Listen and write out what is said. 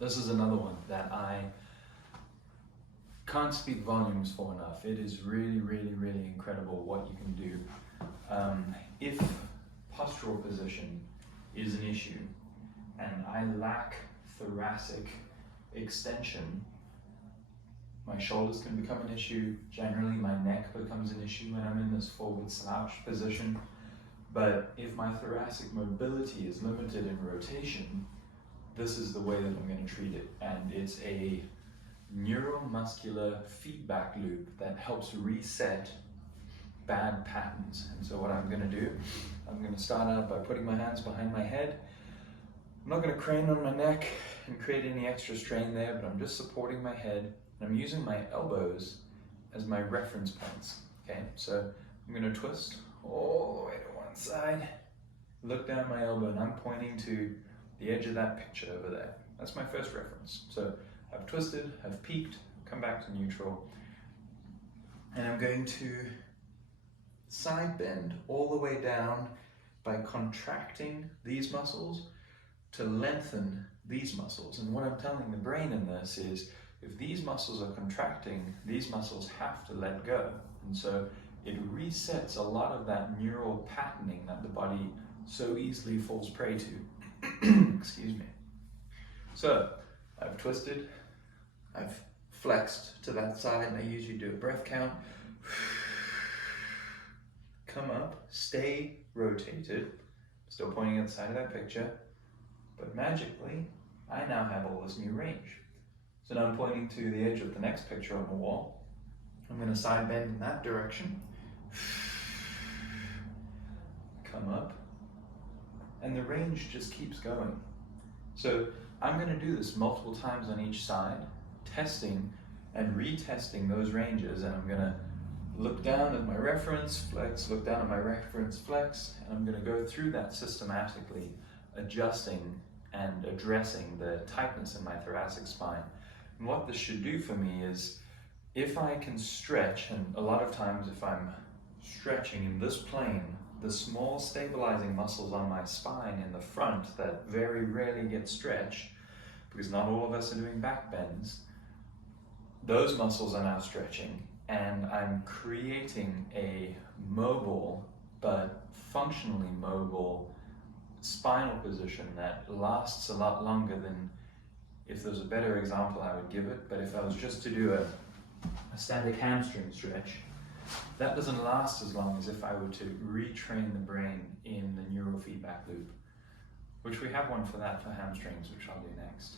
This is another one that I can't speak volumes for enough. It is really, really, really incredible what you can do. If postural position is an issue and I lack thoracic extension, my shoulders can become an issue. Generally, my neck becomes an issue when I'm in this forward slouch position. But if my thoracic mobility is limited in rotation, this is the way that I'm going to treat it. And it's a neuromuscular feedback loop that helps reset bad patterns. And so what I'm going to do, I'm going to start out by putting my hands behind my head. I'm not going to crane on my neck and create any extra strain there, but I'm just supporting my head. And I'm using my elbows as my reference points. Okay, so I'm going to twist all the way to one side, look down my elbow, and I'm pointing to the edge of that picture over there. That's my first reference. So I've twisted, I've peaked, come back to neutral, and I'm going to side bend all the way down by contracting these muscles to lengthen these muscles. And what I'm telling the brain in this is, if these muscles are contracting, these muscles have to let go. And so it resets a lot of that neural patterning that the body so easily falls prey to. Excuse me. So I've twisted, I've flexed to that side, and I usually do a breath count. Come up, stay rotated, still pointing at the side of that picture, but magically, I now have all this new range. So now I'm pointing to the edge of the next picture on the wall. I'm going to side bend in that direction. Come up. And the range just keeps going. So I'm going to do this multiple times on each side, testing and retesting those ranges. And I'm going to look down at my reference, flex, look down at my reference, flex, and I'm going to go through that systematically, adjusting and addressing the tightness in my thoracic spine. And what this should do for me is, if I can stretch, and a lot of times if I'm stretching in this plane, the small stabilizing muscles on my spine in the front that very rarely get stretched, because not all of us are doing back bends, those muscles are now stretching, and I'm creating a mobile, but functionally mobile spinal position that lasts a lot longer than, if there's a better example I would give it, but if I was just to do a static hamstring stretch, that doesn't last as long as if I were to retrain the brain in the neurofeedback loop, which we have one for that for hamstrings, which I'll do next.